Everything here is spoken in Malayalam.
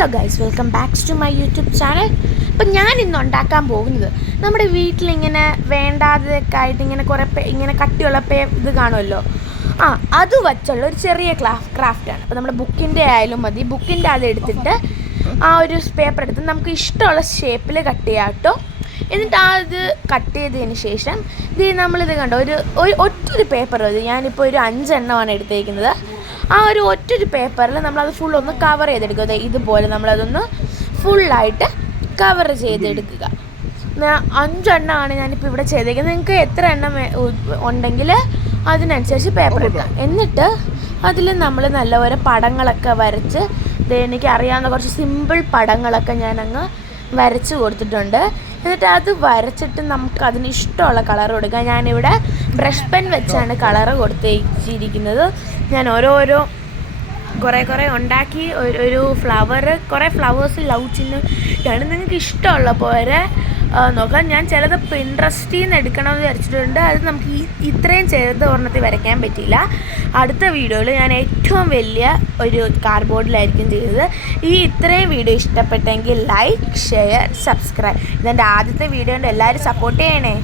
Hello guys, welcome back to my YouTube channel. അപ്പം ഞാൻ ഇന്ന് ഉണ്ടാക്കാൻ പോകുന്നത് നമ്മുടെ വീട്ടിലിങ്ങനെ വേണ്ടാതൊക്കെ ആയിട്ട് ഇങ്ങനെ കുറേ ഇങ്ങനെ കട്ടിയുള്ള ഇത് കാണുമല്ലോ, അത് വച്ചുള്ള ഒരു ചെറിയ ക്രാഫ്റ്റാണ്. അപ്പോൾ നമ്മുടെ ബുക്കിൻ്റെ ആയാലും മതി. ബുക്കിൻ്റെ അത് എടുത്തിട്ട് ആ ഒരു പേപ്പർ എടുത്ത് നമുക്ക് ഇഷ്ടമുള്ള ഷേപ്പിൽ കട്ട് ചെയ്യാം കേട്ടോ. എന്നിട്ട് അത് കട്ട് ചെയ്തതിന് ശേഷം നമ്മളിത് കണ്ടോ, ഒറ്റൊരു പേപ്പർ മതി. ഞാനിപ്പോൾ ഒരു 5 എണ്ണമാണ് എടുത്തേക്കുന്നത്. ആ ഒരു ഒറ്റൊരു പേപ്പറിൽ നമ്മളത് ഫുൾ ഒന്ന് കവർ ചെയ്തെടുക്കുക. ഇതുപോലെ നമ്മളതൊന്ന് ഫുള്ളായിട്ട് കവർ ചെയ്തെടുക്കുക. 5 എണ്ണമാണ് ഞാനിപ്പോൾ ഇവിടെ ചെയ്തേക്കുന്നത്. നിങ്ങൾക്ക് എത്ര എണ്ണം ഉണ്ടെങ്കിൽ അതിനനുസരിച്ച് പേപ്പർ എടുക്കാം. എന്നിട്ട് അതിൽ നമ്മൾ നല്ലപോലെ പടങ്ങളൊക്കെ വരച്ച്, എനിക്കറിയാവുന്ന കുറച്ച് സിമ്പിൾ പടങ്ങളൊക്കെ ഞാനങ്ങ് വരച്ച് കൊടുത്തിട്ടുണ്ട്. എന്നിട്ട് അത് വരച്ചിട്ട് നമുക്ക് അതിന് ഇഷ്ടമുള്ള കളർ കൊടുക്കാം. ഞാനിവിടെ ബ്രഷ് പെൻ വെച്ചാണ് കളറ് കൊടുത്തിരിക്കുന്നത്. ഞാൻ ഓരോരോ കുറേ ഉണ്ടാക്കി ഒരു കുറേ ഫ്ലവേഴ്സ് ലവ് ചിഹ്നമാണ്. നിങ്ങൾക്ക് ഇഷ്ടമുള്ള പോലെ നോക്കാം. ഞാൻ ചിലത് പിൻട്രസ്റ്റിൽ നിന്ന് എടുക്കണമെന്ന് വിചാരിച്ചിട്ടുണ്ട്. അത് നമുക്ക് ഇത്രയും ചെറുത് ഒരെണ്ണത്തിൽ വരയ്ക്കാൻ പറ്റിയില്ല. അടുത്ത വീഡിയോയിൽ ഞാൻ ഏറ്റവും വലിയ ഒരു കാർഡ്ബോർഡിലായിരിക്കും ചെയ്തത്. ഇത്രയും വീഡിയോ ഇഷ്ടപ്പെട്ടെങ്കിൽ ലൈക്ക്, ഷെയർ, സബ്സ്ക്രൈബ്. ഇതെൻ്റെ ആദ്യത്തെ വീഡിയോ ഉണ്ട്. എല്ലാവരും സപ്പോർട്ട് ചെയ്യണേ.